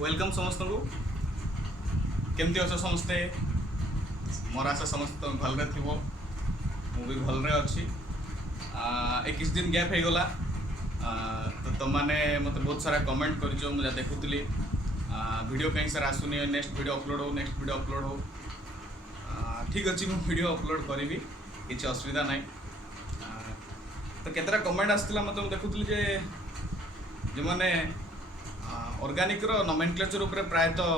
Welcome समस्त को केमती अच्छे समस्ते मोर आशा समस्त तुम भलरे थी भी भलरे अच्छी एक किस दिन गैप हो गला तो तुम मैंने मत बहुत सारा कमेंट कर मुझे देखुली वीडियो कहीं सारा आसुनी नेक्स्ट वीडियो अपलोड हो ठीक अच्छे मुझे वीडियो अपलोड करी किसी असुविधा ना तो केतरा कमेंट आसला मत देखुली जो मैंने ऑर्गेनिक रो नोमेनक्लेचर ऊपर प्रायतः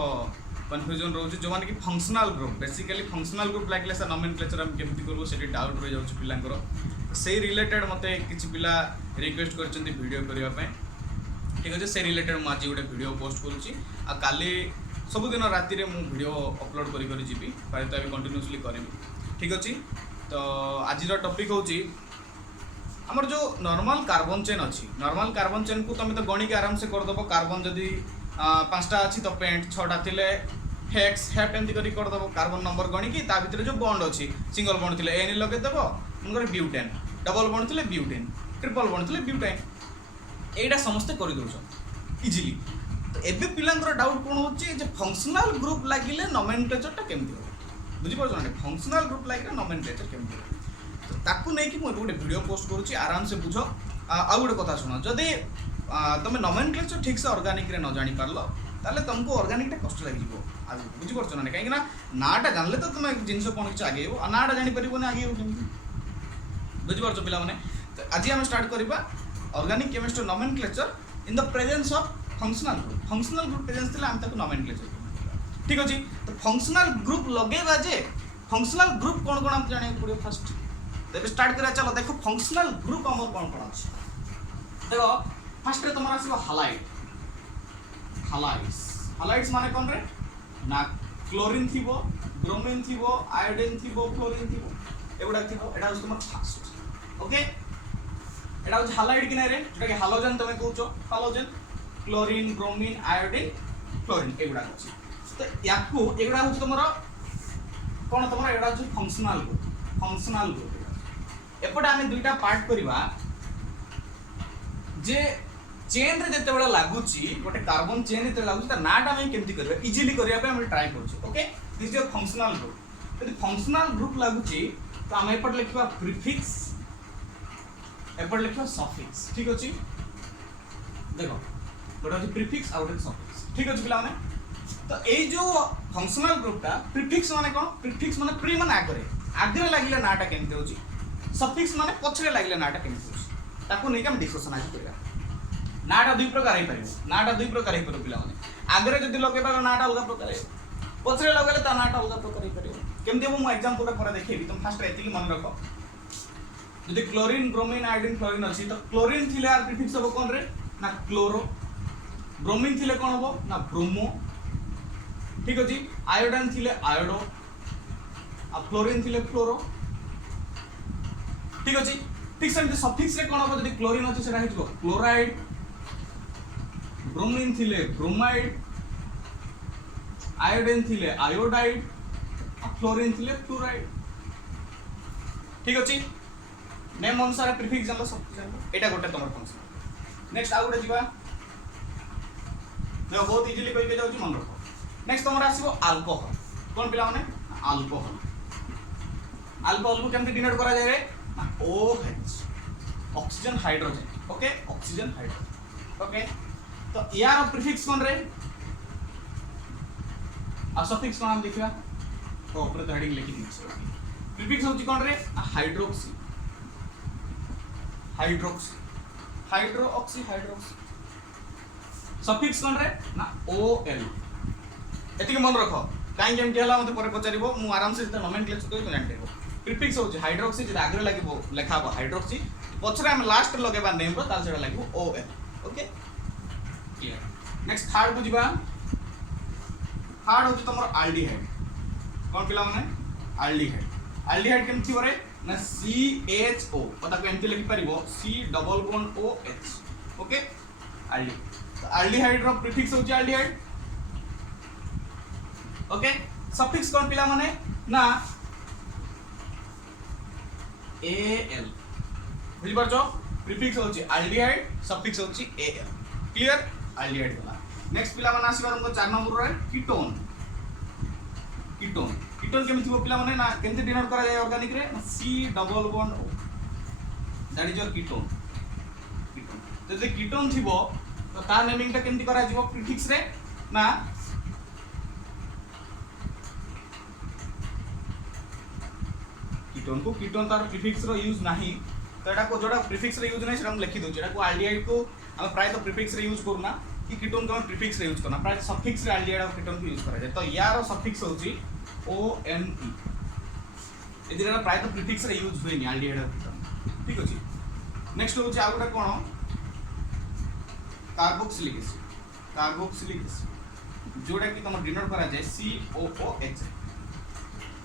कन्फ्यूजन रोचे जो मैंने कि functional group basically functional group लगे सर नोमेनक्लेचर हम केमती करूँ से डाउट रही जाऊँ पिलांकर से रिलेटेड मत किसी पिला रिक्वेस्ट कर वीडियो करने ठीक अच्छे से रिलेटेड मुझे आज गोटे वीडियो पोस्ट करुँची आ काली सबुदिन राति मु वीडियो अपलोड कर जी प्रायतः अभी कंटिन्यूसली करी ठीक अच्छे तो आज टॉपिक हूँ आमर जो नॉर्मल कार्बन चेन अच्छी नॉर्मल कार्बन चेन को तुम तो गणिक आराम से करदेव कार्बन जदि 5टा अच्छी तो पेंट 6टा थे हेक्स हेप्ट एमती करदेव कार्बन नंबर गणिकी ता भीतर जो बॉन्ड अच्छी सिंगल बॉन्ड थे एन लगेदेव उनकर ब्यूटेन डबल बॉन्ड थे ब्यूटेन ट्रिपल बॉन्ड थे ब्यूटाइन यहीटा समस्ते कर इजिली तो एबे पिलांकर डाउट कौन हो फंक्शनल ग्रुप लगे नोमेनक्लेचरटा केमती हो बुझीपार फंक्शनल ग्रुप लगे नोमेनक्लेचर केमती हो तो ताकू नहीं कि मुझे गोटे वीडियो पोस्ट करुँची आराम से बुझ आ गोटे कथा शुण जदि तुम नोमेनक्लेचर ठीक से ऑर्गेनिक रे न जानी पारल ताले तुमको ऑर्गेनिकटा कष्ट लगे बुझीपार ना कहीं नाटा जानले तो तुम जिनस कौन किसी आगे नाटा जापर आगे बुझीपार पे तो आज आम स्टार्ट करवा organic chemistry nomenclature in the presence of functional group presence थे आम नोमेनक्लेचर ठीक अच्छे तो फंक्शनल ग्रुप लगेगा जे फंक्शनल ग्रुप कौन कौन आम जाना पड़े फास्ट तो स्टार्ट करा चलो देखो फंक्शनल ग्रुप आम कौन कौन अच्छे देखो फास्ट तुम आसो हालाइट हालाइट्स माने कौन रे ना क्लोरीन थी ब्रोमीन थी आयोडीन थी फ्लोरीन थी एगुड़ा थी एटा तुम फास्ट ओके एटा हूँ हालाइट कि रे जोटा कि हालोजेन तुम कौच halogen chlorine bromine iodine fluorine एगुड़ा अच्छे तो या एगुड़ा हूँ तुम कौन तुम एगुड़ा हूँ फंक्शनल ग्रुप एपटे आम दुईटा पार्ट करवा जे चेन रे जते बड़ा लागुची गोटे कार्बन चेन जते लागुची त नाटा हम केमती करबा इजीली करिया पे हम ट्राई करछु okay this is functional group यदि फंक्शनल ग्रुप लागुची तो हम एपट लिखबा प्रीफिक्स एपट लिखबा सफिक्स ठीक अछि देखो गोटे अछि प्रीफिक्स और गोटे सफिक्स ठीक अछि पिला माने तो एई जो फंक्शनल ग्रुपटा प्रीफिक्स माने कोन प्रीफिक्स माने प्री माने आगरे लागिले नाटा केमती होची सफिक्स माने पछरे लागिले नाटा केमती होची ताको नै हम डिस्कशन आज करबा नाटा दुई प्रकार है नाटा दुई प्रकार है पिला आगे जब लगे नाटा अलग प्रकार है पचरे लगे तो नाटा अलग प्रकार है केमती हम मुझे एग्जांपल पर देखी तुम फास्ट एति मन रख जब क्लोरीन ब्रोमीन आयोडीन फ्लोरीन अच्छी तो क्लोरीन थी आर प्रीफिक्स हम कौन रे ना क्लोरो ब्रोमीन थी कौन हम ना ब्रोमो ठीक अच्छे आयोडीन थी आयोडो आ फ्लोरीन थी फ्लोरो ठीक अच्छे ठीक से सफिक्स रे कौन हम जब क्लोरीन अच्छे से क्लोराइड ब्रोमीन थिले ब्रोमाइड आयोडीन थिले आयोडाइड फ्लोरीन थिले फ्लोराइड ठीक अछि नेम अनुसार प्रीफिक्स जानलो सब जानलो एटा गोटे तमर फंक्शन नेक्स्ट आ गोटे जीवा देखो बहुत इजीली कहि के जाउची मन रखो नेक्स्ट तमर आसीबो अल्कोहल कोन पिला माने अल्कोहल को केमति डिनोट करा जाय रे OH oxygen hydrogen okay oxygen hydrogen okay तो यार प्रीफिक्स कौन रे आ सफिक्स कौन हम देखिबा तो ऊपर तो हेडिंग लिखि दिस प्रीफिक्स होची कौन रे hydroxy hydroxy hydroxy hydroxy suffix कौन रे ना OL एति मन रखो काई केम केला मते पर पचारिबो मु आराम से नोमेनक्लेचर तो जानतेबो प्रीफिक्स होची हाइड्रोक्सी जे आगरे लागिबो लेखाबो हाइड्रोक्सी पछरे हम लास्ट लगेबा नेम रो ताल सेडा लागिबो OL okay clear next third बुझिबा थर्ड होची तमर एल्डिहाइड कोन पिला माने एल्डिहाइड केमथि बरे ना CHO पता को एमथि लिखि परिबो C double bond OH okay aldehyde तो एल्डिहाइड रो प्रीफिक्स होची एल्डिहाइड ओके सफिक्स कोन पिला माने ना AL बुझिपारछो प्रीफिक्स होची एल्डिहाइड सफिक्स होची AL क्लियर एल्डिहाइड वाला नेक्स्ट पिला माने आसीबा तुमको 4 नंबर रे कीटोन कीटोन कीटोन केमि थिबो पिला माने ना केमति डिनोट करा जाय ऑर्गेनिक रे C double bond O that is your ketone ketone तो जे कीटोन थिबो तो तार नेमिंग ता केमति करा जिवो प्रीफिक्स रे ना कीटोन को कीटोन तार प्रीफिक्स रो यूज नाही तो एटा को जोडा प्रीफिक्स रे यूज नाही सेटा हम लिखि दउ एटा को एल्डिहाइड को हम प्राय तो प्रीफिक्स रे यूज करना कि कीटोन को हम प्रीफिक्स रे यूज करना प्राय सफिक्स रे एल्डिहाइड और कीटोन को यूज करा जाय तो यार सफिक्स होची ONE एदिरा प्राय तो प्रीफिक्स रे यूज होइनी एल्डिहाइड और कीटोन ठीक अछि नेक्स्ट होची आ गोटा कोन कार्बोक्सिलिक एसिड जोडा कि तुम डिनोट करा जाय COOH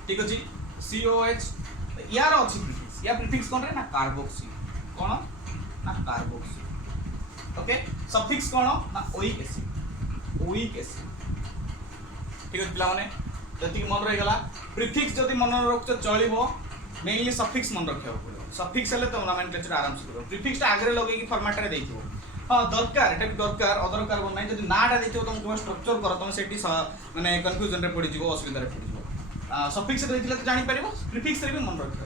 ठीक अछि COH यार अछि प्रीफिक्स या प्रीफिक्स कोन रे ना कार्बोक्सी कोन ना कार्बोक्सी ओके सफिक्स कोन ना ओइक एसिड ठीक अछि पिला माने जति मन रहि गला प्रीफिक्स जति मन रखत चलिबो मेनली सफिक्स मन रखियो पड़ो सफिक्स हेले तो नोमेनक्लेचर आराम से करो प्रीफिक्स ता आगरे लगेकी फॉर्मेट रे देथिबो हां दरकार एटा भी दरकार अदरकार कोन नै जति नाटा देथिबो तुम को स्ट्रक्चर करो तुम सेठी माने कंफ्यूजन रे पड़ी जिवो असुविधा रे पड़ी जिवो सफिक्स रे देथिले तो जानि परिबो प्रीफिक्स रे भी मन रखियो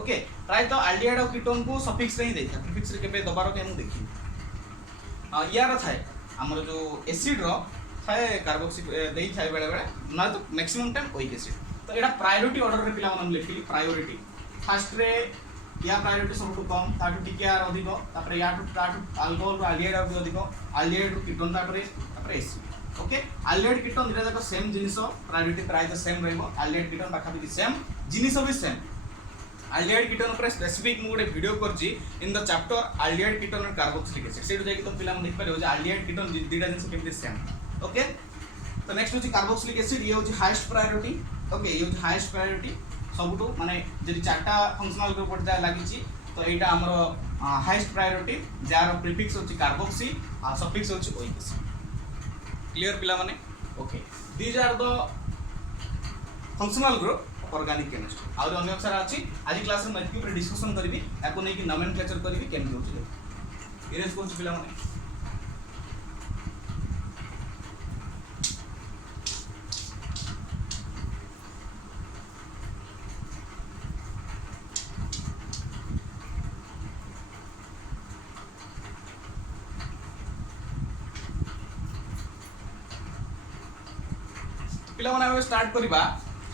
ओके प्राय तो एल्डिहाइड और कीटोन को सफिक्स रे ही देथा प्रीफिक्स रे केबे दबारो के हम देखि यार थाए हमर जो एसिड रो थाए कार्बोक्सी देई थाए बेले बेले ना तो मैक्सिमम टाइम ओइक एसिड तो एटा प्रायोरिटी ऑर्डर रे पिला मन लिखिली प्रायोरिटी फर्स्ट रे या प्रायोरिटी सबटु कम ताटु टिके आर अधिक तापर या ताटु अल्कोहल रो एल्डिहाइड और अधिक एल्डिहाइड रो कीटोन तापर एसिड ओके एल्डिहाइड कीटोन दिरा जाको सेम जिनिस प्रायोरिटी प्राय तो सेम रहबो एल्डिहाइड कीटोन बाखा भी सेम जिनिस भी सेम एल्डिहाइड कीटोन ऊपर स्पेसिफिक मु गोटे वीडियो करजी in the chapter aldehyde ketone और कार्बोक्सिलिक एसिड सेटु जाई कि तुम पिला मन देख पारे हो जे एल्डिहाइड कीटोन दिटा जिनिस केमति सेम ओके तो नेक्स्ट होची कार्बोक्सिलिक एसिड ये होची हाईएस्ट प्रायोरिटी ओके ये होची हाईएस्ट प्रायोरिटी सबटू माने जदि चारटा फंक्शनल ग्रुप पड़ जाय लागिची तो एटा हमरो हाईएस्ट प्रायोरिटी जार प्रीफिक्स होची कार्बोक्सी आ सफिक्स होची ओइक एसिड क्लियर पिला माने okay these are the functional group organic chemistry और अन्य सारा अछि आज क्लास में मैथ के ऊपर डिस्कशन करबी एको नै कि नोमेनक्लेचर करबी केमति होची इरेज कोन पिला माने पिला माने स्टार्ट करबा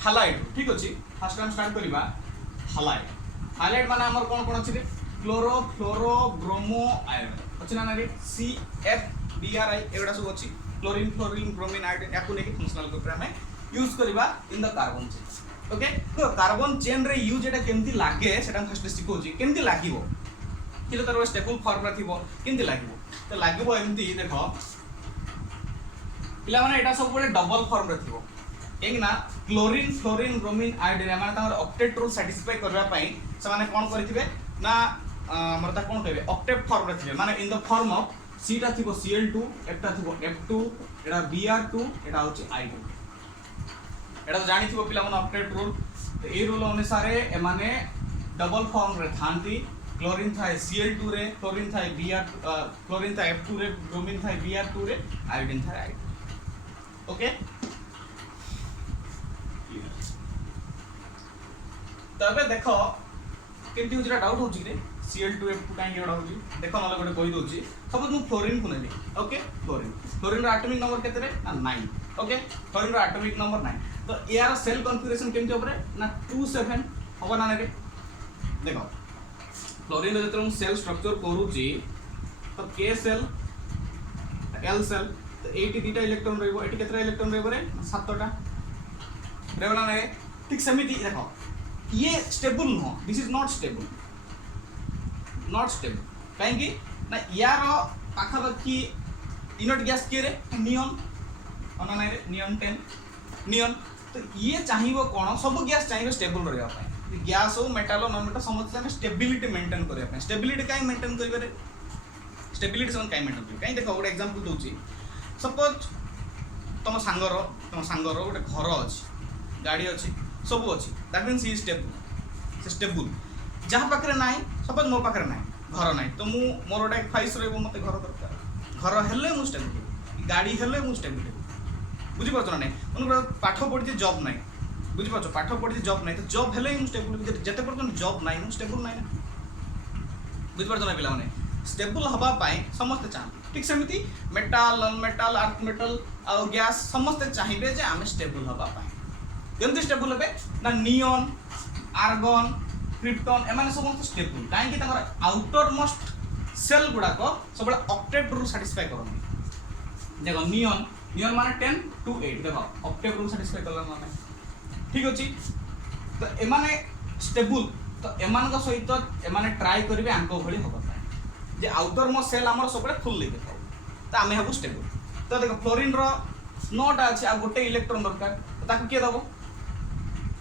हालाइड ठीक अछि फर्स्ट टाइम स्टार्ट करबा हालाइड माने हमर कोन कोन अछि रे क्लोरो फ्लोरो ब्रोमो आयोडीन अछि ना रे CFBRI एवडा सब अछि क्लोरीन फ्लोरीन ब्रोमीन आयोडीन याकु नेकी फंक्शनल ग्रुप रे हमें यूज करबा in the carbon chain okay तो कार्बन चेन रे यूज एटा केमति लागे सेटा फर्स्ट सिखौ छी केमति लागिवो कि तार स्टेबल फॉर्म रे थिबो केमति लागिवो तो लागिवो एमति देखो पिला माने एटा सब बडे डबल फॉर्म रे थिबो एक ना क्लोरीन फ्लोरीन ब्रोमीन आयोडीन माने तार ऑक्टेट रूल सैटिस्फाई करबा पई से माने कोन करथिबे ना हमर ता कोन कहबे ऑक्टेट फॉर्म रे थिबे माने in the form of C टा थिबो Cl2 F टा थिबो F2 एटा Br2 एटा होची I2 एटा तो जानि थिबो पिला माने ऑक्टेट रूल तो ए रूल अनुसार ए माने डबल फॉर्म रे थांती क्लोरीन थाए Cl2 रे फ्लोरीन थाए Br क्लोरीन थाए F2 रे ब्रोमीन थाए Br2 रे आयोडीन थाए I2 ओके तबे देखो केमति होजरा डाउट होची रे Cl2F2 काई केडा होची देखो नले गोटे कहि दोची सब मु फ्लोरीन को नेली ओके फ्लोरीन रो एटॉमिक नंबर केते रे ना 9 ओके फ्लोरीन रो एटॉमिक नंबर 9 तो यार सेल कॉन्फ़िगरेशन केमति होबरे ना 27 होबा ना रे देखो फ्लोरीन रो जते सेल स्ट्रक्चर करूची तो K सेल L सेल तो 80 दुटा इलेक्ट्रॉन रहबो 80 केतरा इलेक्ट्रॉन रहबो रे 7टा रहबो ना रे ठीक समिति देखो ये stable no this is not stable कहीं ना यार पाखापाखि इनट गैस के रे नियन अना नै रे नियन 10 नियन तो ये चाहिबो कोन सब गैस चाहिबो स्टेबल रहबा पय गैस हो मेटल हो नॉन मेटल समझ से स्टेबिलिटी मेंटेन करबा पय स्टेबिलिटी काई मेंटेन करबे रे स्टेबिलिटी सम काई मेंटेन करबे काई देखो ଗୋଟେ एग्जांपल दोची सपोज तम सांगर ଗୋଟେ घर अछि गाड़ी अछि सब अछि that means he stable stable जहाँ पाखरे नाई सपोज मो पाखरे नाई घर नाई तो मु मोर गोटे ख्वाइश रहबो मते घर दरकार घर हेले मु स्टेबल गाड़ी हेले मु स्टेबल हेबी बुझी पारछ ना नै मन पाठ पढ़ी जॉब नै बुझी पारछ पाठ पढ़ी जॉब नै तो जॉब हेले मु स्टेबल जते पर्यंत जॉब नै मु स्टेबल नै ना बुझी पारछ ना पिला माने स्टेबल हवा पाए समस्त चाहते ठीक सेमती metal non metal earth metal आ गैस समस्त चाहिए जे आम स्टेबल हवा पाए केमती स्टेबल हे ना नियन आर्गन क्रिप्टन एमाने समस्त स्टेबल कहीं आउटर मोस्ट सेल गुड़ाक सब ऑक्टेट रूल साटिस्फाई करनी देखो नियन नियन माने 10 to 8 देखो ऑक्टेट रूल साटिस्फाई करला माने ठीक अछि तो एमाने स्टेबल तो एमान का सहित एमाने ट्राई करिवे आंको भली होबा जे आउटर मोस्ट सेल हमर सब फुल ले देखो तो आमे हबु स्टेबल तो देखो फ्लोरीन रो 9टा अछि आ गोटे इलेक्ट्रॉन दरकार तो ताकू के दबो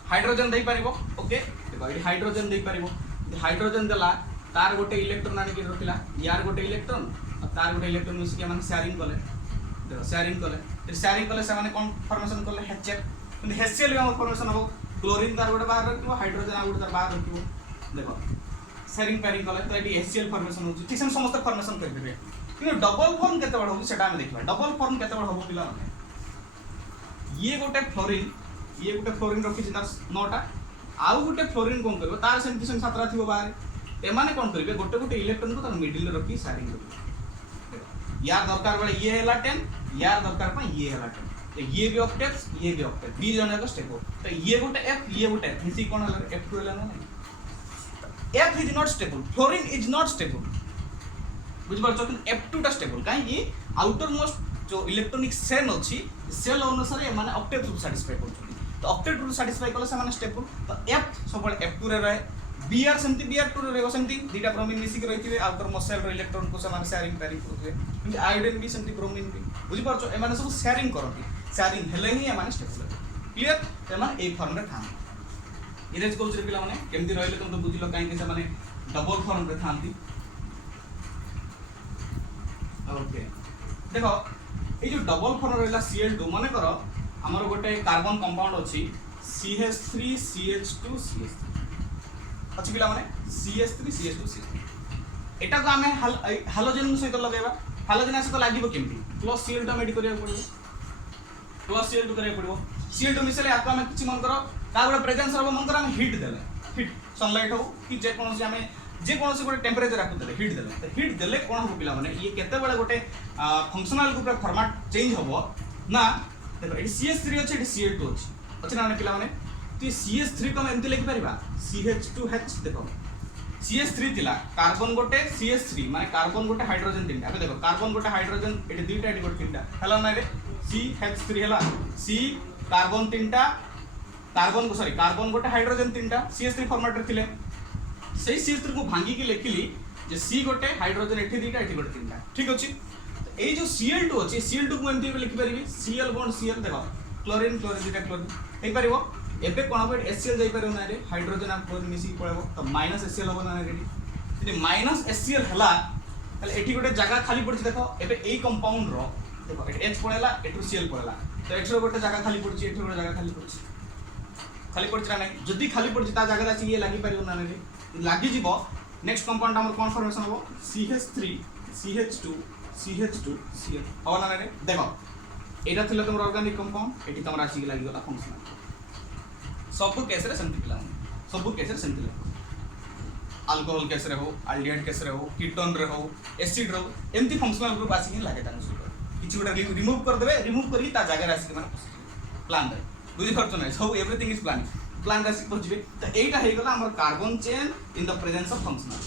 हाइड्रोजन दे पारिबो ओके देखो ये हाइड्रोजन दे पारिबो हाइड्रोजन देला तार गोटे इलेक्ट्रॉन आने के रखिला यार गोटे इलेक्ट्रॉन और तार गोटे इलेक्ट्रॉन मिस के माने शेयरिंग कले देखो शेयरिंग कले से माने कोन फॉर्मेशन कले HCl 근데 HCl भी हम फॉर्मेशन हो क्लोरीन तार गोटे बाहर रखिबो हाइड्रोजन आ गोटे तार बाहर रखिबो देखो शेयरिंग पेयरिंग कले तो ये HCl फॉर्मेशन हो ठीक से समस्त फॉर्मेशन कर देबे कि डबल फॉर्म केते बड़ हो सेटा हम देखबा डबल फॉर्म केते बड़ हो पिला माने ये गोटे फ्लोरीन रखी तार 9टा आउ गोटे फ्लोरीन कोन करबो तार सेम किसन 7टा थिबो बाहर एमाने कोन करिवे गोटे गोटे इलेक्ट्रॉन को तार मिडिल रखी शेयरिंग करबे यार दरकार बळे ये हैला 10 यार दरकार पा ये हैला 10 तो ये भी ऑक्टेट बी जन का स्टेप हो तो ये गोटे F ये गोटे F मिसी कोन हला F2 हला ना F is not stable fluorine is not stable बुझ पारछो कि F2 टा स्टेबल काहे कि आउटर मोस्ट जो इलेक्ट्रॉनिक सेल अछि सेल अनुसार माने ऑक्टेट रूल साटिस्फाई करछन तो ऑक्टेट रूल साटिस्फाई कले से माने स्टेबल तो F सब F2 रे रहे Br सेमती Br2 रे रहबो सेमती दीटा ब्रोमीन मिसी के रहिथिबे outer most cell row electron को से माने शेयरिंग पेयरिंग करथिबे कि आयोडीन भी सेमती ब्रोमीन भी बुझ पारछो ए माने सब शेयरिंग करथि शेयरिंग हेले ही ए माने स्टेबल क्लियर ए माने ए फॉर्म रे थान इरेज कोच रे पिला माने केमती रहले तुम तो बुझिलो काहे कि से माने डबल फॉर्म रे थांती ओके देखो ये जो डबल फॉर्म रहला Cl2 माने करो हमर गोटे कार्बन कंपाउंड अछि CH3 CH2 CH3 अछि पिला माने CH3 CH2 CH3 एटा को हमें हालोजन सहित लगाइबा हालोजन सहित लागिबो केमती प्लस Cl2 हम एड करिया पड़िबो प्लस Cl2 करिया पड़िबो Cl2 मिसले आको हमें किछि मन करो का गोटे प्रेजेंस रहबो मन करो हम हीट देले हीट सनलाइट हो कि जे कोनोसी हमें जे कोनोसी गोटे टेम्परेचर राखु देले तो हीट देले कोन हो पिला माने ये केते बळे गोटे फंक्शनल ग्रुप रे फॉर्मेट चेंज होबो ना देखो एटी CH3 अछि एटी Cl2 अछि ना पिला माने तो CH3 को हम एमती लिखि परिबा CH2H देखो CH3 थिला कार्बन गोटे CH3 माने कार्बन गोटे हाइड्रोजन तीनटा अब देखो कार्बन गोटे हाइड्रोजन एटी दुईटा एटी गोटे तीनटा हला ना रे CH3 हला C कार्बन तीनटा कार्बन को सॉरी कार्बन गोटे हाइड्रोजन तीनटा CH3 फॉर्मेट रे थिले सेही CH3 को भांगी के लिखिली जे C गोटे हाइड्रोजन एठी दुईटा एठी गोटे तीनटा ठीक अछि ए जो Cl2 अछि Cl2 को एमती लिखि परिबी Cl बॉन्ड Cl देखो क्लोरीन क्लोरीन दुईटा क्लोरीन हे परिबो एबे कोन हो HCl जाई परिबो ना रे हाइड्रोजन आ क्लोरीन मिसी पळेबो तो माइनस HCl हो ना रे यदि माइनस HCl हला तले एठी गोटे जगह खाली पड़छि देखो एबे ए कंपाउंड रो देखो एठी H पळेला एठु Cl पळेला तो एठरो गोटे जगह खाली पड़छि एठरो गोटे जगह खाली पड़छि ना नहीं जदी खाली पड़छि ता जगह अछि ये लागि परिबो ना रे लागि जीवो नेक्स्ट कंपाउंड हमर कोन फॉर्मेशन हो CH3 CH2 CH2 Cl हो ना रे देखो एटा थिला तुम ऑर्गेनिक कंपाउंड एठी तुम राशि लागि गला फंक्शनल सब केस रे सेंति पिला सब केस रे सेंति अल्कोहल केस रे हो एल्डिहाइड केस रे हो कीटोन रे हो एसिड रे हो एमती फंक्शनल ग्रुप आसी कि लागे तान सुपर किछि गोटा रिमूव कर देबे रिमूव करी ता जगह राशि माने प्लान दे बुझि परतो नै सब एवरीथिंग इज प्लान राशि पहुंचबे तो एटा हे गला हमर carbon chain in the presence of functional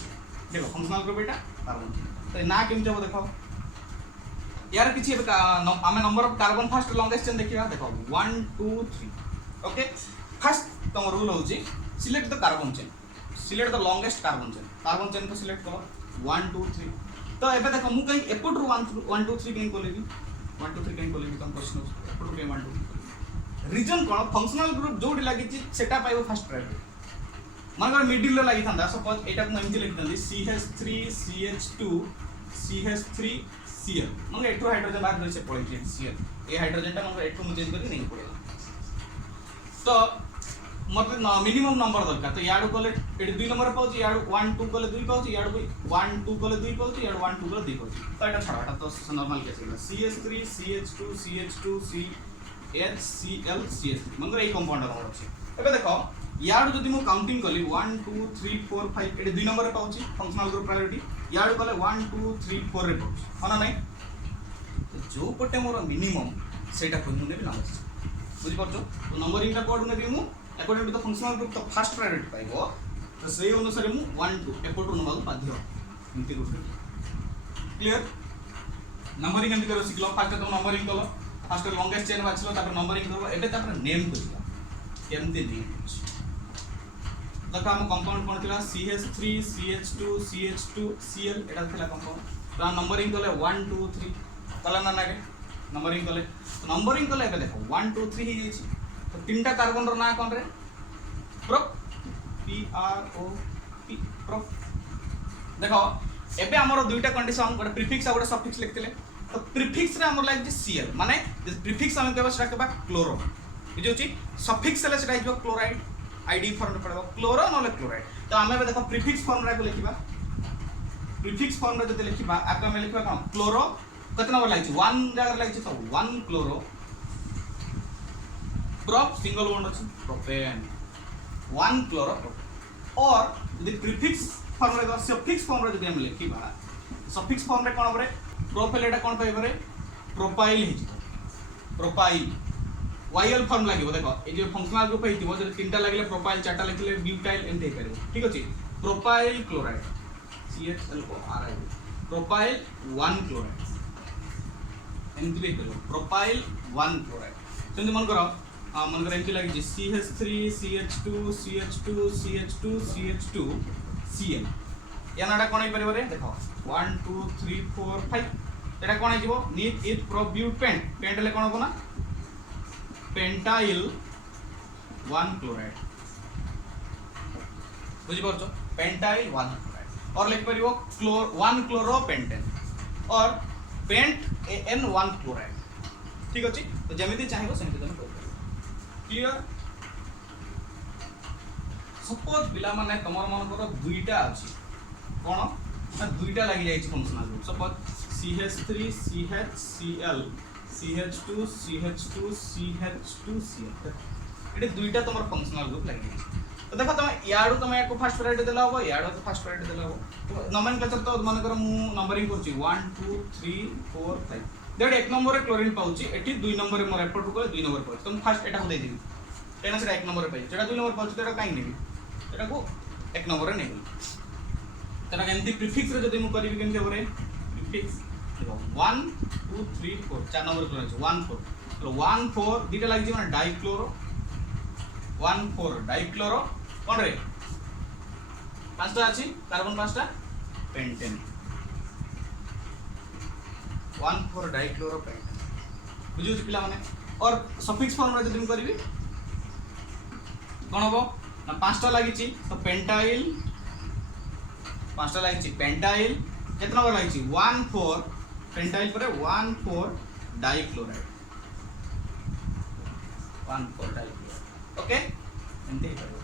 देखो फंक्शनल ग्रुप एटा कार्बन चेन तो ना केम जब देखो यार किछि हमें number of carbon first longest chain देखिबा देखो 1 2 3 ओके फर्स्ट तुम रूल होची select the carbon chain select the longest carbon chain को सिलेक्ट करो 1 2 3 तो एबे देखो मु कहीं एपट रू 1 2 3 कहीं कोलेबी 1 2 3 कहीं कोलेबी तुम क्वेश्चन एपट रू कहीं 1 2 3 रीजन कोन फंक्शनल ग्रुप जोडी लागि छि सेटा पाइबो फर्स्ट प्रायोरिटी मानकर मिडिल रे लागि थांदा सपोज एटा को एमती लिख दंदी CH3 CH2 CH3 Cl मन एठो हाइड्रोजन बाहर से पळै Cl ए हाइड्रोजन ता मन एठो मु चेंज करी नहीं पड़ेगा तो मत मिनिमम नंबर दरकार तो याडू कले एटी 2 नंबर पाउची याडू 1 2 कले 2 पाउची याडू 1 2 कले 2 पाउची याडू 1 2 कले 2 पाउची तो एटा छाड़ एटा तो नॉर्मल केस है CH3 CH2 CH2 CHCl CH3 मतलब ए कंपाउंड हमर अछि एबे देखो याडू जदि मु काउंटिंग कली 1 2 3 4 5 एटी 2 नंबर पाउची फंक्शनल ग्रुप प्रायोरिटी याडू कले 1 2 3 4 रे पाउची हाना नै तो जो पटे मोर मिनिमम सेटा कोन ने भी नाम बुझि परछो तो नंबरिंग का कोड ने भी मु according to the functional group तो फर्स्ट प्रायोरिटी पाइबो तो सही अनुसार मु 1 2 एपोर्ट नबा बाध्य इनके ग्रुप क्लियर नंबरिंग एंड करो सिखलो फर्स्ट तो नंबरिंग कलो फर्स्ट लॉन्गेस्ट चेन बाछलो तापर नंबरिंग करबो एबे तापर नेम करियो केमते नेम देखो हम कंपाउंड कोन थिला CH3 CH2 CH2 Cl एटा थिला कंपाउंड तो नंबरिंग कले 1 2 3 कला ना लागे नंबरिंग कले एबे देखो 1 2 3 ही जाईची तो तीनटा कार्बन रो ना कोन रे प्रोप PROP प्रोप देखो एबे हमरो दुईटा कंडीशन गोटे प्रीफिक्स आ गोटे सफिक्स लिखतिले तो प्रीफिक्स रे हमर लाग जे Cl माने प्रीफिक्स हम केबे सेटा केबा क्लोरो बुझौची सफिक्स ले सेटा इजो क्लोराइड आईडी फॉर्म रे पड़बो क्लोरो नले क्लोराइड तो हमें एबे देखो प्रीफिक्स फॉर्म रे को लिखिबा प्रीफिक्स फॉर्म रे जते लिखिबा आके हम लिखबा कोन क्लोरो कितना नंबर लागिछ 1 जगह लागिछ तो 1 क्लोरो प्रोप सिंगल बॉन्ड अछि प्रोपेन 1 क्लोरो और यदि प्रीफिक्स फॉर्म रे सफिक्स फॉर्म रे जदि हम लिखिबा सफिक्स फॉर्म रे कोन हमरे प्रोपेल एटा कोन पाइबरे प्रोपाइल हिज प्रोपाइल YL फॉर्म लागिबो देखो ए जे फंक्शनल ग्रुप हेतिबो जदि तीनटा लागिले प्रोपाइल चारटा लिखले ब्यूटाइल एंड दे करिवो ठीक अछि propyl chloride CHLORI propyl 1 chloride and दे करिवो प्रोपाइल 1 क्लोराइड सेंति मन करो मन कर एंति लागि CH3 CH2 CH2 CH2 CH2 Cl यानाडा कोन हे परिबो रे देखो 1 2 3 4 5 एटा कोन हे जिवो नीट इट प्रोब्यूटेंट पेंट ले कोन होबो ना पेंटाइल 1 क्लोराइड बुझि परछो पेंटाइल 1 क्लोराइड और लिख परिबो 1 क्लोरोपेंटेन और पेंट AN1 क्लोराइड ठीक अछि तो जेमिति चाहिबो सेमिति तमे कर क्लियर सपोज बिला माने तमर मन करो दुईटा अछि कोन ना दुईटा लागि जाय छै functional group suppose CH3 CHCl CH2 CH2 CH2 Cl एटे दुईटा तमर फंक्शनल ग्रुप लागि जाय तो देखो तुम याडू तुम एको फर्स्ट प्रायोरिटी देला हो याडू तो फर्स्ट प्रायोरिटी देला हो तो नोमेनक्लेचर तो मन करो मु नंबरिंग करछि 1 2 3 4 5 देड एक नंबर रे क्लोरीन पाउची एठी 2 नंबर रे मोर एफर्ट को 2 नंबर पाउची तुम फर्स्ट एटा को दे दिबी तेना से 1 नंबर रे पाई जेटा 2 नंबर पाउची तेरा काई नेबी एटा को 1 नंबर रे नेबी तेना केमती प्रीफिक्स रे जदी मु करबी केमती होरे प्रीफिक्स देखो 1 2 3 4 चार नंबर क्लोरीन 1 4 तो 1 4 दीटा लागि जे माने डाइक्लोरो 1 4 डाइक्लोरो कोन रे पांचटा अछि कार्बन पांचटा पेंटेन 1 4 डाइक्लोरोपेंटेन बुझियो पिला माने और सफिक्स फॉर्म रे जदि हम करबी कोन हबो ना पांचटा लागि छि तो पेंटाइल पांचटा लागि छि पेंटाइल केतना नंबर लागि छि 1 4 पेंटाइल परे 1 4 डाइक्लोराइड 1 4 डाइक्लोराइड ओके एंते करो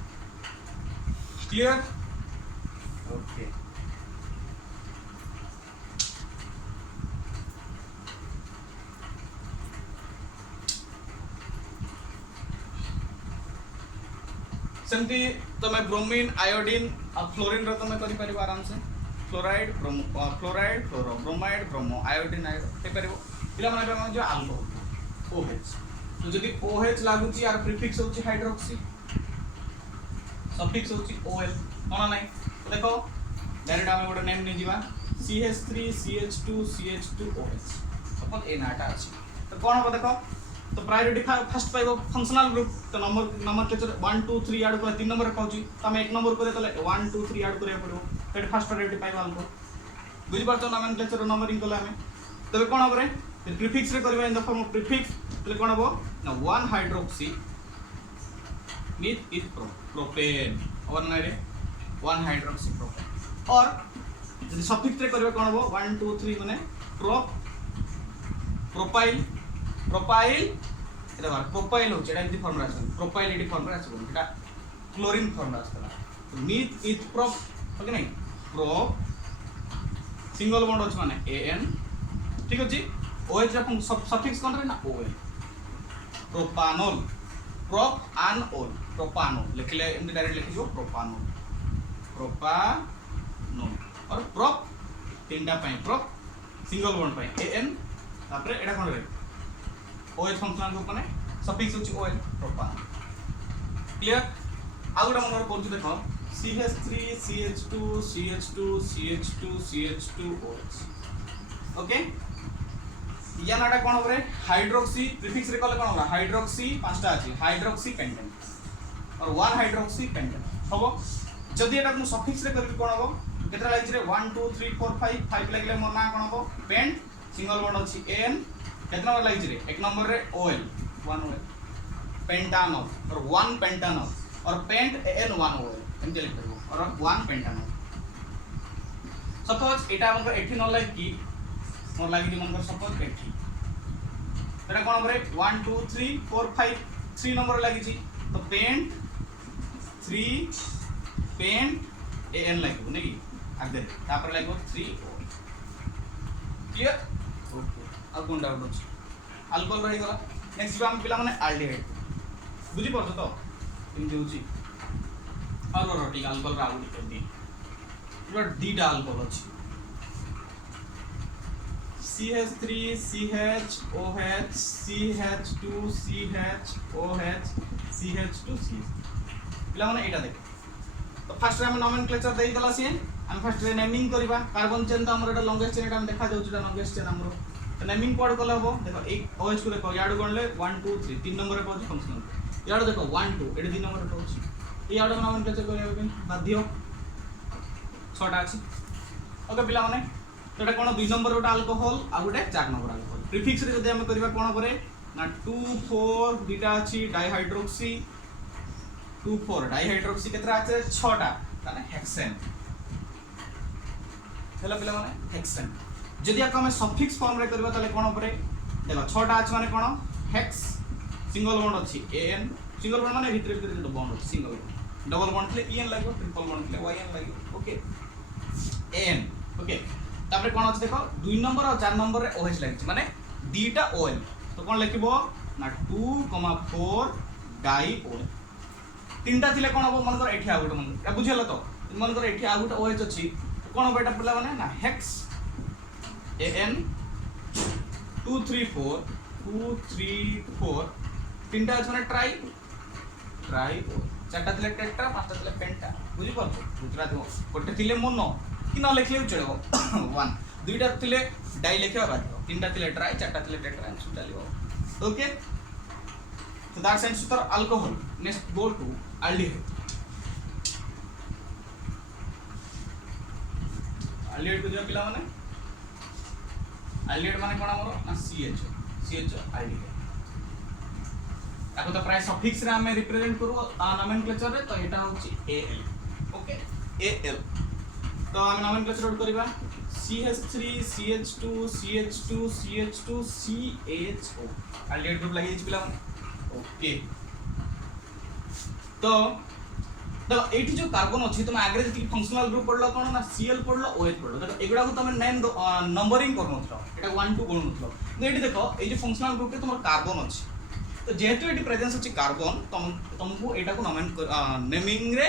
क्लियर ओके सेमती तमे ब्रोमीन आयोडीन और फ्लोरीन रो तमे करि परिबो आराम से फ्लोराइड फ्लोराइड फ्लोरो ब्रोमाइड ब्रोमो आयोडीन आयोड हे परिबो पिला माने हम जो अल्कोहल OH तो जदि OH लागु छि आर प्रीफिक्स होछि हाइड्रोक्सी सफिक्स होछि OL कोना नै तो देखो डायरेक्ट हम गोटे नेम नै जिवा CH3 CH2 CH2 OH अपन ए नाटा अछि तो कोन हो देखो तो प्रायोरिटी फर्स्ट पाइबो फंक्शनल ग्रुप तो नंबरक्लेचर 1 2 3 ऐड कर 3 नंबर पाउची तो हम एक नंबर करे तले 1 2 3 ऐड करे पड़ो तो फर्स्ट प्रायोरिटी पाइबो हमको बुझि परतो नोमेनक्लेचर नंबरिंग कला हमें तबे कोन होबरे प्रीफिक्स रे करबा in the form of prefix तले कोन होबो ना 1 हाइड्रोक्सी with प्रोपेन और ना रे 1 हाइड्रोक्सी प्रोपेन और यदि सफिक्स रे करबा कोन होबो 1 2 3 माने प्रोपाइल प्रोपाइल एटा बार प्रोपाइल हो जेटा इति फॉर्मुला আছে प्रोपाइल एटी फॉर्मुला আছে এটা क्लोरीन फॉर्मूला आसला मिथ इथ प्रोप ओके नहीं प्रोप सिंगल बॉन्ड अछि माने एन ठीक अछि ओएच रा सफिक्स कोन रे ना ओएल प्रोपानोल प्रोप आन ओल प्रोपानोल लिखले एमती डायरेक्ट लिखि जो प्रोपानोल प्रोपानोल और प्रोप तीनटा पय प्रोप सिंगल बॉन्ड पय एन तापर एटा कोन रे ओएच फंक्शनल ग्रुप माने सफिक्स अछि ओएल प्रोपान क्लियर आउटा मन करछु देखो CH3 CH2 CH2 CH2 CH2 OH okay या नाटा कोन होबरे हाइड्रोक्सी प्रीफिक्स रे कले कोन होबा हाइड्रोक्सी पांचटा अछि हाइड्रोक्सी पेंटेन और 1 हाइड्रोक्सी पेंटेन हबो जदि एटा को सफिक्स रे करबी कोन होबो केतरा लागिछ रे 1 2 3 4 5 5 लागले मोर ना कोन होबो पेंट सिंगल बॉन्ड अछि एन केतना नंबर लागिछ रे एक नंबर रे OL 1 OL पेंटानोल और 1 पेंटानोल और पेंट एन 1 OL एमते लिख परबो और 1 पेंटानोल सपोज एटा हमर एठी न लाइक की मोर लागि जे मनकर सपोज एठी एटा कोन हमरे 1 2 3 4 5 3 नंबर लागि छी तो पेंट 3 पेंट एन लागो नै आगे तापर लागो 3 OL क्लियर ओके अब कोन डाउट अछि अल्कोहल रहि गला नेक्स्ट हम पिला माने एल्डिहाइड बुझी परछ तो केमति होची और ठीक अल्कोहल राउ केमति पूरा दीटा अल्कोहल अछि CH3 CH OH CH2 CH OH CH2 CH पिला माने एटा देख तो फर्स्ट हम नोमेनक्लेचर देई दला से हम फर्स्ट रे नेमिंग करबा कार्बन चेन तो हमर एटा लॉन्गेस्ट चेन एटा हम देखा जाउछ एटा लॉन्गेस्ट चेन हमरो तो नेमिंग कोड कले हो देखो एक OH को देखो याड गणले 1 2 3 3 नंबर रे पहुंच फंक्शनल याड देखो 1 2 एटा 3 नंबर रे पहुंच याड नोमेनक्लेचर करिया के बाध्य 6टा अछि ओके पिला माने तो एटा कोन 2 नंबर गोटा अल्कोहल आ गोटे 4 नंबर अल्कोहल प्रीफिक्स रे जदि हम करबा कोन परे ना 2 4 बीटा अछि डाइहाइड्रोक्सी 2 4 डाइहाइड्रोक्सी केतरा अछि 6टा माने हेक्सेन हेला पिला माने हेक्सेन जदि आप हमें सफिक्स फॉर्म रे करबा ताले कोन परे देखो 6टा अछि माने कोन हेक्स सिंगल बॉन्ड अछि एन सिंगल बॉन्ड माने भीतर भीतर जो बॉन्ड अछि सिंगल डबल बॉन्ड ले एन लागो ट्रिपल बॉन्ड ले वाईएन लागो ओके एन ओके तापर कोन अछि देखो 2 नंबर और 4 नंबर रे OH लागि माने दीटा OL तो कोन लिखिबो ना 2,4 डाई OL तीनटा थिले कोन हो मन कर एठी आ गुट मन या बुझेला तो मन कर एठी आ गुट OH अछि तो कोन बेटा पडला माने ना हेक्स AN 2 3 4 तीनटा अछि माने ट्राई OH चारटा थिले टेट्रा पांचटा थिले पेंटा बुझि परछो गुजरात हो गोटे थिले मोनो कि न लिखले चलेबो 1 दुईटा थिले डाई लिखबा बाध्य तीनटा थिले ट्राई चारटा थिले टेट्रा एंड चलिबो okay so that's answer for alcohol next go to aldehyde को जो पिला माने aldehyde माने कोन हमरो ना CH aldehyde ताको तो प्राय सफिक्स रे हमें रिप्रेजेंट करू नोमेनक्लेचर रे तो एटा होची AL ओके AL तो हम नोमेनक्लेचर रोड करबा CH3 CH2 CH2 CH2 CHO aldehyde group लागि पिला माने ओके तो देखो एठी जो कार्बन अछि तुम आगे जे फंक्शनल ग्रुप पढलो कोन ना Cl पढलो OH पढलो देखो एगुडा को तुम नेम नंबरिंग करनथलो एटा 1 2 गणनथलो एठी देखो ए जे फंक्शनल ग्रुप रे तुमर कार्बन अछि तो जेहेतु एटी प्रेजेंस अछि कार्बन तुमको एटा को नेमिंग रे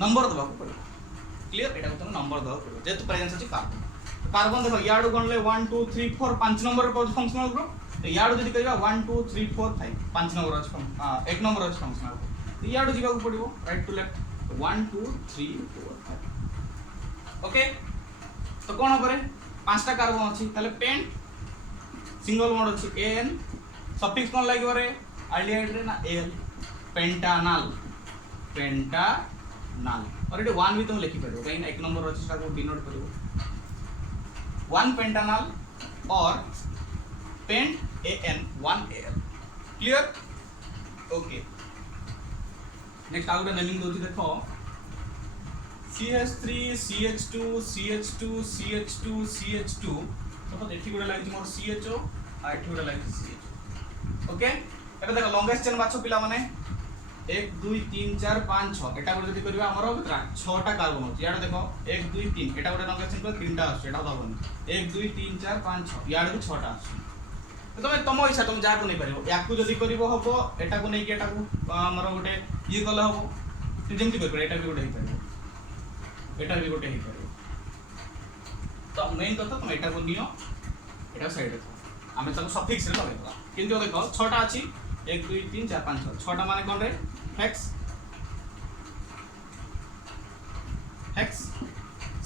नंबर दबा को पड़ो क्लियर एटा को तुम नंबर दबा पड़ो जेहेतु प्रेजेंस अछि कार्बन देखो याड गणले 1 2 3 4 5 नंबर रे फंक्शनल ग्रुप याड जदि कहबा 1 2 3 4 5 5 नंबर अछि एक नंबर अछि फंक्शनल ग्रुप याड जीवा को पड़िबो राइट टू लेफ्ट 1 2 3 4 5 ओके तो कोन होबरे पांचटा कार्बन अछि ताले पेंट सिंगल बॉन्ड अछि एन सफिक्स कोन लागिबो रे एल्डिहाइड रे ना एल पेंटानल और एटे 1 भी तुम लिखि परबो काई एक नंबर अछि ता को डिनोट करबो 1 पेंटानल और pent AN 1AL clear okay next out naming दोछि देखो CH3 CH2 CH2 CH2 CH2 तो एठी गुडा लागि मोर CHO आ एठी गुडा लागि CHO ओके एबे देखो लॉन्गेस्ट चेन बाछो पिला माने 1 2 3 4 5 6 এটা করে যদি করিবা हमरो 6টা কার্বন আছে ইয়াডে দেখো 1 2 3 এটা গোটে নঙ্গেশন করে 3টা আছে এটা দবনি 1 2 3 4 5 6 ইয়াডে भी 6টা আছে তুমি তম ইচ্ছা তুমি যাকু নেই পারিবো ইয়াকু যদি করিবো হবো এটাকু নেই কি এটাকু हमरो গোটে ই কলে হবো তুমি যেমতি করিবা এটা भी গোটে হি পারিবো এটা भी গোটে হি পারিবো তো মেইন কথা তুমি এটাকু নিও এটা সাইডে থাও আমি তাকে সফিক্স রে লগাই দেবা কিন্তু দেখো 6টা আছে 1 2 3 4 5 6 6টা মানে কোন রে हेक्स हेक्स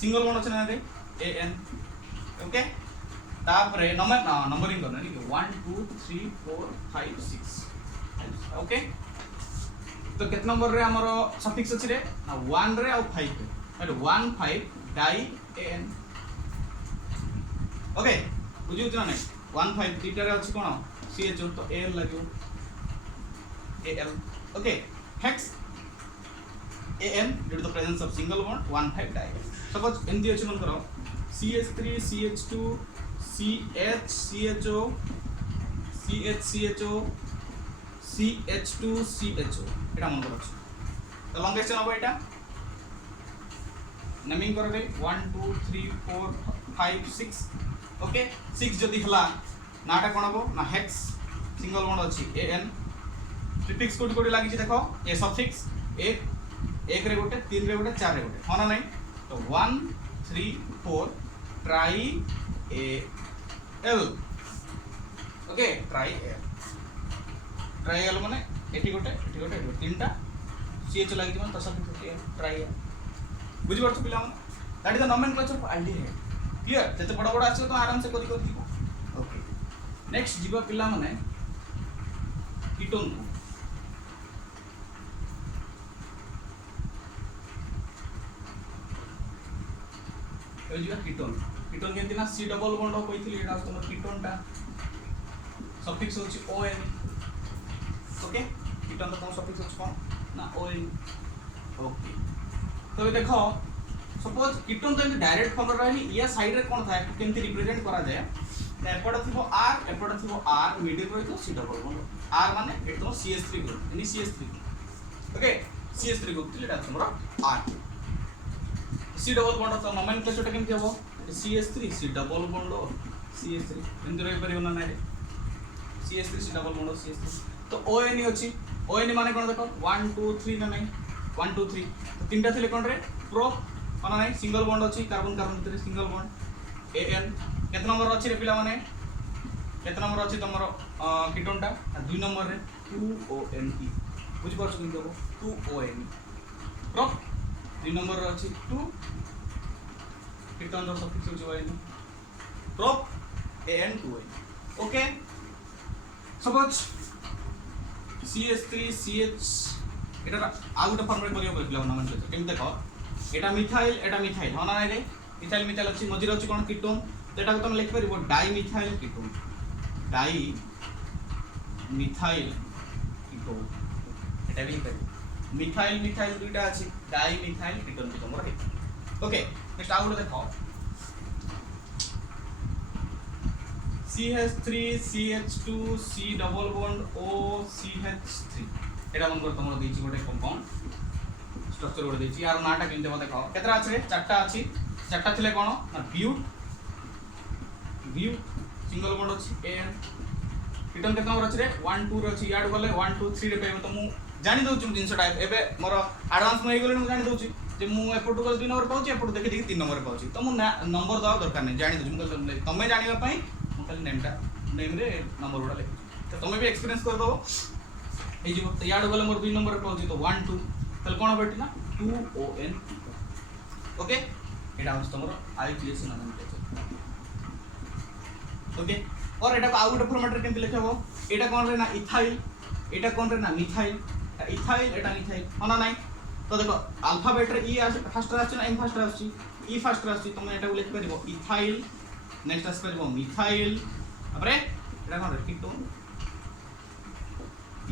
सिंगल बॉन्ड আছে না রে an ओके তারপরে नंबरिंग करना ठीक है 1 2 3 4 5 6 ओके तो कितना नंबर रे हमरो सफिक्स अछि रे ना 1 रे और 5 रे अरे 1 5 डाई an ओके बुझियो ना नहीं 1 5 तीटा रे अछि कोन ch तो al लागियो al okay hex an due to the presence of single bond 1 5 di suppose एंदी अछि मन करो ch3 ch2 ch cho ch cho ch2 cho এটা মন করো তো লংগেস্ট হবে এটা নেমিং করে দে 1 2 3 4 5 6 ओके 6 যদি হলা নাটা কোন হবো না hex সিঙ্গল বন্ড আছে an प्रीफिक्स कोडी कोडी लागि छी देखो ए सफिक्स 1 रे गोटे 3 रे गोटे 4 रे गोटे होना नहीं तो 1 3 4 try A L okay try L माने एठी गोटे तीनटा सीएच लागि दिमा तो सफिक्स होते ट्राई एल बुझि परछ पिला माने that is the nomenclature of aldehyde clear जते बड़ बड़ आछो तो आराम से करी दिबो ओके नेक्स्ट जीवा पिला माने कीटोन कीटोन कीटोन केंति ना सी डबल बॉन्ड कइथिली एटा तमर कीटोनटा सफिक्स होची ON ओके कीटोन तो सफिक्स होची कोन ना ON ओके तो देखो सपोज कीटोन तो डायरेक्ट फॉर्म रहनी या साइड रे कोन थाए केंति रिप्रेजेंट करा जाय एपड थिबो R मिडिल रही तो सी डबल बॉन्ड R माने एट तो CH3 ग्रुप यानी CH3 ओके CH3 ग्रुप तिलेटा तमर R सी डबल बॉन्ड तो नोमेनक्लेचर केमति हबो CH3 C double bond CH3 एंति रही परियो ना रे CH3 C double bond CH3 तो ON अछि ON माने कोन देखो 1 2 3 ना नहीं 1 2 3 तो तीनटा थिले कोन रे प्रो माने नहीं सिंगल बॉन्ड अछि कार्बन कार्बन भितर सिंगल बॉन्ड an केतना नंबर अछि रे पिला माने केतना नंबर अछि तमरो कीटोनटा 2 नंबर रे 2ONe बुझि परछ किंतु 2ONe प्रो 3 नंबर रे अछि 2 कीटोन रो सफिक्स होय ON pro an2ON okay suppose CH3 CH এটা আর একটা ফর্মুলা করিও কইলা নমেনক্লেচার কেমতে দেখো এটা মিথাইল হনা নাই রে মিথাইল अछि মজির अछि কোন कीटोन तो এটা তুমি লিখি পারিবো ডাই মিথাইল कीटोन এটা भी পারি মিথাইল দুইটা আছে ডাই মিথাইল कीटोन কি তোমরা হেই ओके नेक्स्ट আর গুলো দেখো CH3 CH2 C double bond O CH3 এটা মন করে তোমরা দিছি গোটে কম্পাউন্ড স্ট্রাকচার গোটে দিছি আর নাটা কিনতে মতে দেখো কেতরা আছে রে চারটা আছে চারটা থিলে কোন না বিউট सिंगल बॉन्ड अछि an कीटोन केतना नंबर अछि रे 1 2 रे अछि याड गले 1 2 3 रे पेबो तो मु जानि दउ छु जिंस टाइप एबे मोर एडवांस में गले मु जानि दउ छु जे मु एपोर्ट गले 2 नंबर पाउछि एपोर्ट देखि देखि 3 नंबर पाउछि तो मु नंबर दवा दरकार नै जानि दउ छु तमे जानिबा पई मु खाली नेम रे नंबर उडा लिखि तो तमे भी एक्सपीरियंस कर दो ए जे याड गले मोर 2 नंबर पाउछि तो 1 2 तले कोन बेटी ना 2ON ओके एटा हस तमरो IPS नोमेनक्लेचर ओके और एटा को आउट फॉर्मेट रे केमति लिखबो एटा कोन रे ना इथाइल एटा कोन रे ना मिथाइल एटा मिथाइल होना नाही तो देखो अल्फाबेट रे ई फर्स्ट रे आछि ना एम फर्स्ट रे आछि ई फर्स्ट रे आछि तुम एटा को लिख परिबो इथाइल नेक्स्ट आस परिबो मिथाइल अपरे एटा कोन रे कीटोन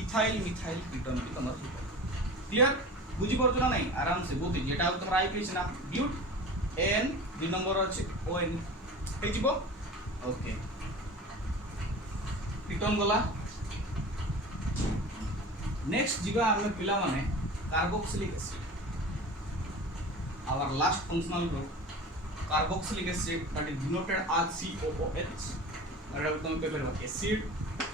इथाइल मिथाइल कीटोन की तमर क्लियर बुझी परछ ना नहीं आराम से बहुत जेटा तमर आईपीएस ना ब्यूट एन 2 नंबर अछि ON हे जिवो ओके कीटोन गला नेक्स्ट जीवा आमे पिला माने carboxylic acid our last functional group carboxylic acid that is denoted as COOH और अब तुम पेपर में एसिड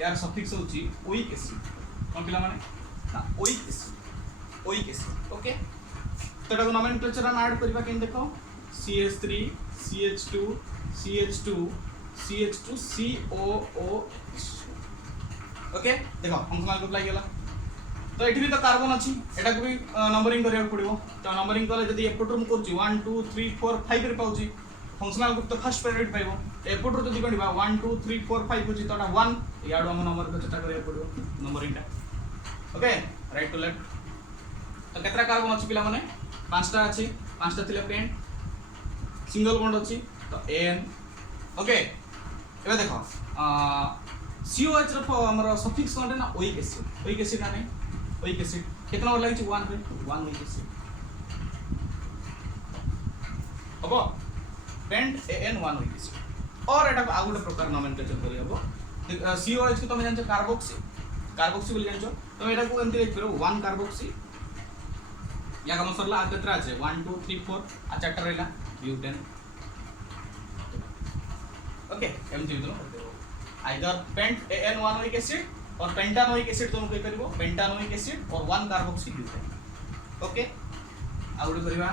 यार सफिक्स होची ओइक एसिड कोन पिला माने ना ओइक एसिड ओके तो एटा नोमेनक्लेचर हम ऐड करबा केन देखो CH3 CH2 CH2 CH2 COOH okay देखो फंक्शनल ग्रुप लागि गेला तो ये तो कार्बन अच्छी एटा को भी नंबरिंग करिया पड़िबो तो नंबरिंग कले जदी एपटरू म करछि 1 2 3 4 5 रे पाउछि फंक्शनल ग्रुप तो फर्स्ट प्रायोरिटी पाइबो एपटरू जदी कडिबा 1 2 3 4 5 होछि तोटा 1 याडो हम नंबर को चेष्टा करिया पड़िबो नंबरिंग टा ओके राइट टू लेफ्ट तो केतरा कार्बन अछि पिला माने पांचटा अछि पांचटा थिले पेंट सिंगल बॉन्ड अछि तो एन ओके एबे देखो COH रो हमर सफिक्स कोन ना ओइक एसिड ना नहीं ओइक एसिड कितना नंबर लागि 1 रे 1 ओइक एसिड अब पेंट AN 1 ओइक एसिड और एटा को आगुडे प्रकार नोमेनक्लेचर करि हबो COH को तुम जानछो कार्बोक्सी बोली जानछो तुम एटा को एमति लिख करो 1 कार्बोक्सी या काम सरला आ केतरा আছে 1 2 3 4 आ चारटा रहला ब्यूटेन ओके एमति बिदलो either pent AN 1 oic acid और पेंटानोइक एसिड तुम कहि परिबो पेंटानोइक एसिड और 1 कार्बोक्सी ब्यूटेन ओके आउड करबा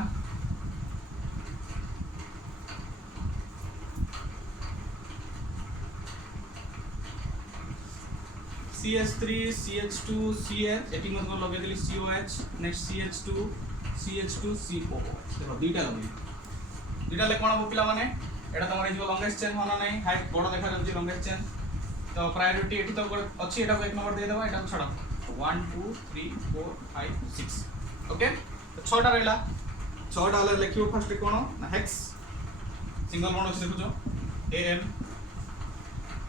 CH3 CH2 CH एटी मत लगे देली COH नेक्स्ट CH2 COOH देखो दुईटा ले कोन हो पिला माने एटा तमरे जो लॉन्गेस्ट चेन होना नहीं हाइट बड़ देखा जाउची लॉन्गेस्ट चेन तो प्रायोरिटी एठी तो अच्छी एटा को एक नंबर दे देबा एटा को छोड़ा 1 2 3 4 5 6 ओके तो छटा रहला छटा वाला लिखियो फर्स्ट कोन ना हेक्स सिंगल बॉन्ड अछि देखुछो AN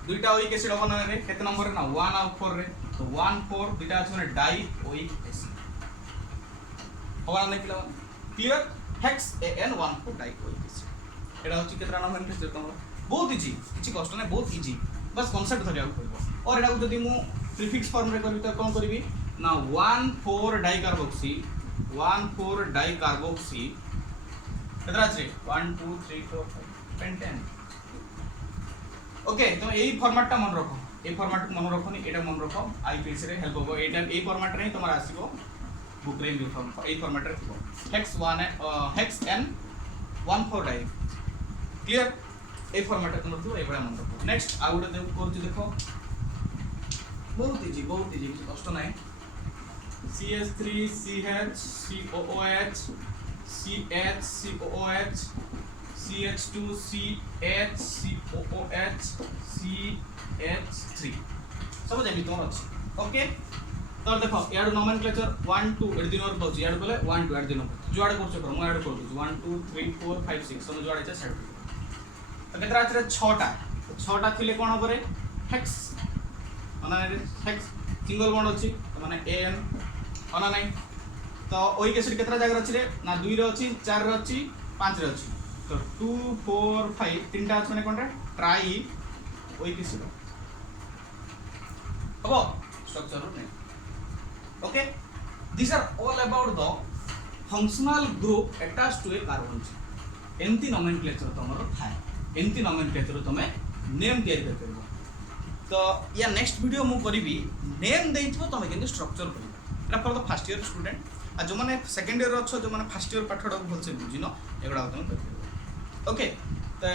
दुईटा ओइक एसिड बना रे केते नंबर ना 1 और 4 रे तो 1 4 दुईटा अछि माने डाई ओइक एसिड होवा नै किला clear hex AN 1 4 di oic acid एटा अछि केतरा नंबर इंटरेस्ट तमरो बहुत इजी किछि कष्ट नै बहुत इजी बस कॉन्सेप्ट धरिया पड़ो और एटा को जदी मु प्रीफिक्स फॉर्म रे करबी त कोन करबी ना 1 4 डाइकार्बोक्सी केतरा छै 1 2 3 4 5 10 ओके तो एई फॉर्मेट टा मन रखो ए फॉर्मेट मन रखोनी एटा मन रखो आईपीएस रे हेल्प होबो एटा ए फॉर्मेट रे तमरा आसीबो बुक रे न्यू फॉर्म ए फॉर्मेट रे थिबो hex n 1 4 die clear A format रे तुम ए बडा मन रखो नेक्स्ट आ गुडे देखो बहुत इजी कष्ट नाही CH3 CH COOH CH COOH CH2 CH COOH CH3 सब जेमी तुम अछि ओके तो देखो यार नोमेनक्लेचर 1 2 एड दिन और पहुंची यार बोले 1 2 एड दिन जोआड करछो कर मु एड कर दु 1 2 3 4 5 6 सब जोआड छै सेट तो केतरा छै 6टा थिले कोन होबरे हेक्स माने हेक्स सिंगल बॉन्ड अछि माने AN ओना नाही तो ओइक एसिड केतरा जगह अछि रे ना 2 रे अछि 4 रे अछि 5 रे अछि तो 2 4 5 तीनटा अछि माने कोनटा ट्राई ओइक एसिड हबो स्ट्रक्चर नै okay these are all about the functional group attached to a carbon chain एंती नोमेनक्लेचर तमरो थाए एंती नोमेनक्लेचर तमे नेम तयार कर करबो तो या नेक्स्ट वीडियो मु करिवि नेम देइथबो तमे केन स्ट्रक्चर करिवो एटा for the first year student आ जो माने सेकंड ईयर अच्छो जो माने फर्स्ट ईयर पाठडा भल से बुझिनो एगुडा तमे करबो ओके तो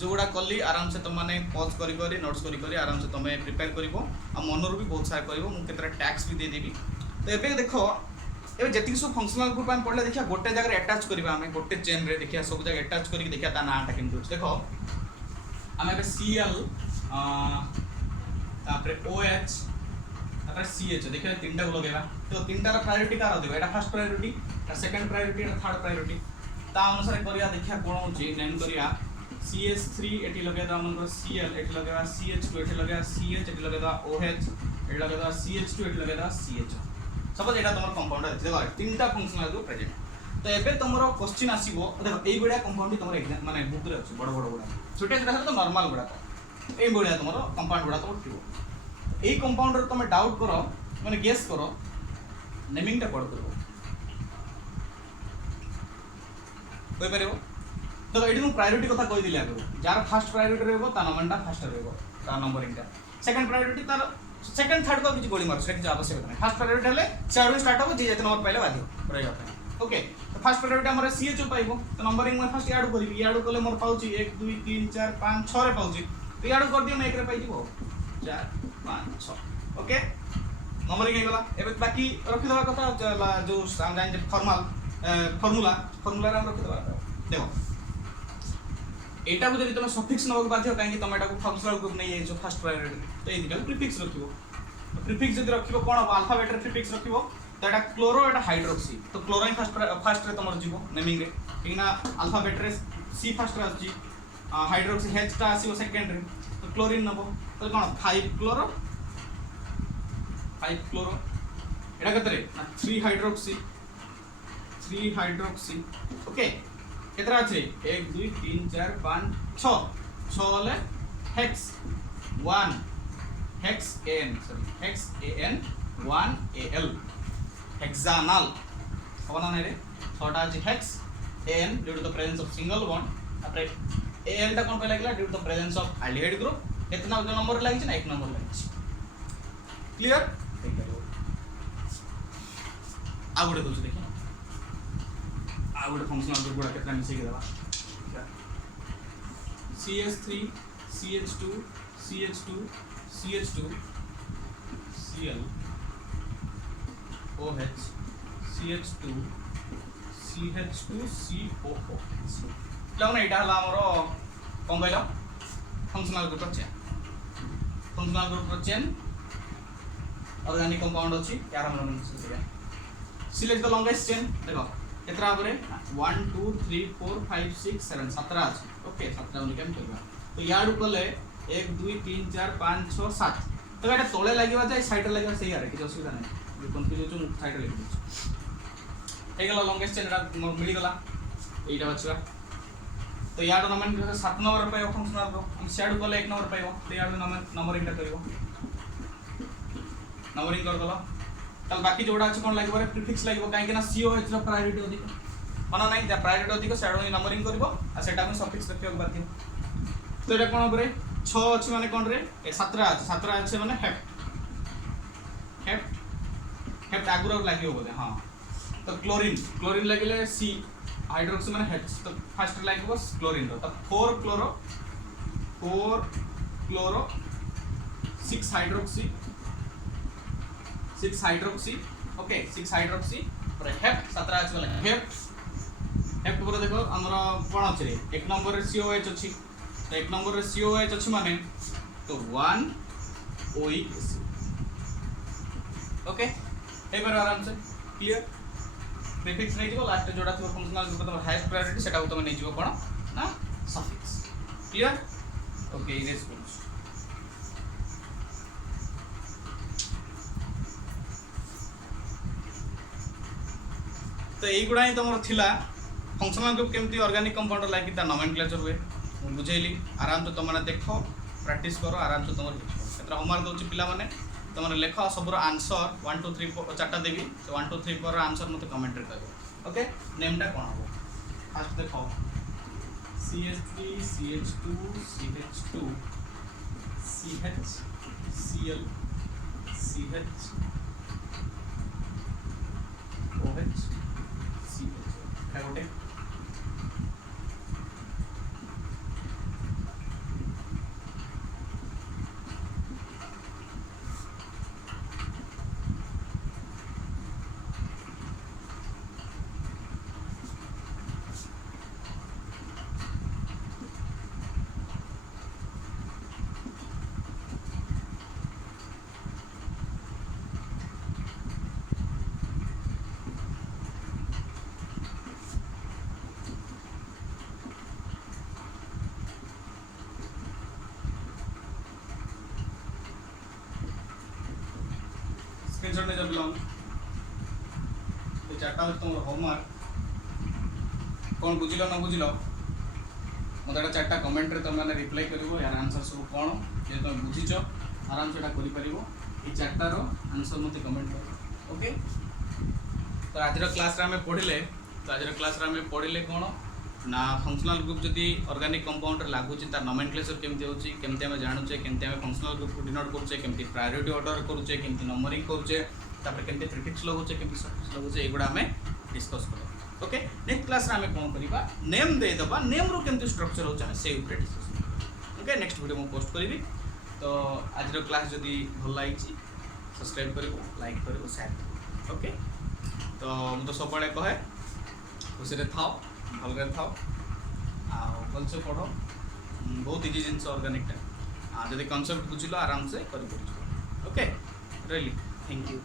जोगुडा कली आराम से तुम माने पॉज करी करी नोट्स करी करी आराम से तमे प्रिपेयर करिवो आ मनरो भी बहुत सारा करिवो मु केतरा टैक्स भी दे देबी तो एबे देखो एबे जेतिक सब फंक्शनल ग्रुप हम पढले देखिया गोटे जगह अटैच करबा हमें गोटे चेन रे देखिया सब जगह अटैच करी देखिया ता नाटा केन देखो हम एबे Cl तापरे OH तापरे CH देखिए तीनटा को लगेबा तो तीनटा रा प्रायोरिटी का देबा एटा फर्स्ट प्रायोरिटी एटा सेकंड प्रायोरिटी एटा थर्ड प्रायोरिटी ता अनुसार करिया देखिया कोन होची नेम करिया CH3 एटी लगेदा हमन Cl एटी लगेबा CH2 एटी लगेबा CH एटी लगेदा OH एटी लगेदा CH2 एटी लगेदा CH सपोज एटा तमर कंपाउंड अछि देखो तीनटा फंक्शनल ग्रुप प्रेजेंट तो एबे तमरो क्वेश्चन आसीबो देखो एई बडा कंपाउंड तमर एग्जाम माने बुक रे अछि बड़ बडा छोटे छोटे तो नॉर्मल बडा एई बडा तमरो कंपाउंड बडा तमर थिबो एई कंपाउंड रे तमे डाउट करो मैंने गेस करो नेमिंगटा कौन कर कोई पार तो ये प्रायोरिटी कथा कहीदी आगे जार फास्ट प्रायोरिटी रहा ता नंबरटा फास्ट रा नंबरिंगटा सेकंड प्रायोरिटी तार सेकंड थर्ड को किसी गोली मार किसी आवश्यकता नहीं फास्ट प्रायोरिटी हेल्ले से स्टार्ट हम जी नंबर पाइले बाध्य रहा ओके तो फास्ट प्रायोरिटी आम सीएचओ पाइब तो नंबरिंग मैं फास्ट याडू करी याडू कले मोर पाऊँ 1 2 3 4 5 6 रे पाऊँ तो याडू कर दियो मैं 1 रे पाई 4 5 6 ओके नंबरिंग हो गला एबे बाकी रखि देबा कथा जो हम जान फॉर्मूला फॉर्मूला रे हम रखि देबा देखो एटा को जदि तुम सफिक्स नबक बाध्य कहीं तुम एटा को फंक्शनल ग्रुप नहीं जो फर्स्ट प्रायोरिटी तो ये दुटा प्रीफिक्स रखिबो प्रीफिक्स जदि रखिबो कोन अल्फाबेट रे प्रीफिक्स रखिबो तो एटा क्लोरो एटा हाइड्रोक्सी तो क्लोरो ही फर्स्ट रे तुमर जीवो नेमिंग रे किना अल्फाबेट रे सी फर्स्ट रे आछि हाइड्रोक्सी एच टा आसीबो सेकंड रे तो क्लोरीन नबो तो कोन 5 क्लोरो एटा कतरे 3 हाइड्रोक्सी ओके कितना अच्छे 1 2 3 4 5 6 6 वाले hex 1 hex an sorry hex an 1 al hexanal कौन आने रे छोटा अच्छे hex an due to the presence of single bond après al टा कौन पे लागला due to the presence of aldehyde group कितना नंबर लागी ना 1 नंबर लागी क्लियर आ गुडे दोछ देखिए आ गुडे फंक्शनल ग्रुप गुडा केतना मिसे के देबा CH3 CH2 CH2 CH2 Cl OH CH2 CH2 COOH लाउना एटा हला हमरो कोन कहला functional group chain organic compound अछि यार हमरो से सिलेक्ट द लॉन्गेस्ट चेन देखो कितना बरे 1 2 3 4 5 6 7 17 अछि ओके 17 उनी केम करबा तो याडू कले 1 2 3 4 5 6 7 तो एटा तोले लागिबा जाय साइड रे लागिबा सही यार कि असुविधा नै कंफ्यूज हो मु साइड रे लिखि दे हे गला लॉन्गेस्ट चेन एटा मिली गला एटा बचवा तो याडू नंबर 7 नंबर पे फंक्शनल को हम साइड कले 1 नंबर पाइबो तो याडू नंबरिंग टा करिवो नंबरिंग कर दलो कल बाकी जोड़ा अछि कोन लागबो रे प्रीफिक्स लागबो काहे कि ना COH रो प्रायोरिटी अधिक माना नहीं जा प्रायोरिटी अधिक सेडो नंबरिंग करबो आ सेटा में सफिक्स रखियो बाध्य तो एटा कोन बरे 6 अछि माने कोन रे ए 17 अछि माने हेप्ट आगुरो लागियो बोले हां तो क्लोरीन लागिले C हाइड्रोक्सी माने H तो फर्स्ट लागबो क्लोरीन रो तो 4 क्लोरो 6 हाइड्रोक्सी ओके 6 हाइड्रोक्सी पर हेप्ट 17 अछि वाला हेप्ट पर देखो हमरा कोन अछि रे एक नंबर रे COH अछि तो एक नंबर रे COH अछि माने तो 1 OH ओके ए बार आराम से क्लियर प्रीफिक्स नहीं जीवो लास्ट जोड़ा थो फंक्शनल ग्रुप तो हाईएस्ट प्रायोरिटी सेटा को तुम नहीं जीवो कोन ना सफिक्स क्लियर ओके इरेज करू तो यही गुड़ा ही तुम थिला फंक्शनल ग्रुप केमती ऑर्गेनिक कंपाउंड लाइक ता नोमेनक्लेचर हुए बुझेली आराम से तुमने देखो प्रैक्टिस करो आराम से तुम लिखो होमवर्क दउची पिला माने तुमने लेख सबरो आंसर 1 2 3 4 चारटा देबी तो 1 2 3 4 आंसर मते कमेंट रे कहबो ओके नेमटा कोन हो फास्ट देखो CH3 CH2 CH2 CH Cl CH OH है गोटे स्क्रीनशॉट ने जब लाऊं तो चार्टा तुम होमवर्क कौन बुझिलो न बुझिलो मत चार्टा कमेंट रे तुम मैंने रिप्लाई करिवो यार आंसर सब कौन जे तुम बुझीच आराम से कर ये चार्टार आंसर मत कमेंट कर ओके। तो आज क्लास रे पढ़ले पढ़ले कौन ना फंक्शनल ग्रुप जदि ऑर्गेनिक कंपाउंड लगुच तार नोमेनक्लेचर केमती होची केमती आम जानूचे केमती आम फंक्शनल ग्रुप को डिनोट करूचे केमती प्रायोरिटी ऑर्डर करूचे केमती नंबरिंग करूचे तापर केमती प्रीफिक्स लगुचे केमती सफिक्स लगुचे एगुडा आम डिस्कस कर ओके। नेक्स्ट क्लास रे आम कौन करबा नेम दे दबा नेम रो केमती स्ट्रक्चर होचा से ऊपर डिस्कस ओके। नेक्स्ट वीडियो मु पोस्ट करिवि। तो आज क्लास जदि भल लागी सब्सक्राइब करिवो लाइक करिवो शेयर करिवो ओके। तो मु तो सब कहे खुशी रे थाओ भलरे थाओ भलसे पढ़ बहुत इजी जिनस ऑर्गेनिक जब कॉन्सेप्ट बुझिल आराम से कर ओके। रही थैंक यू।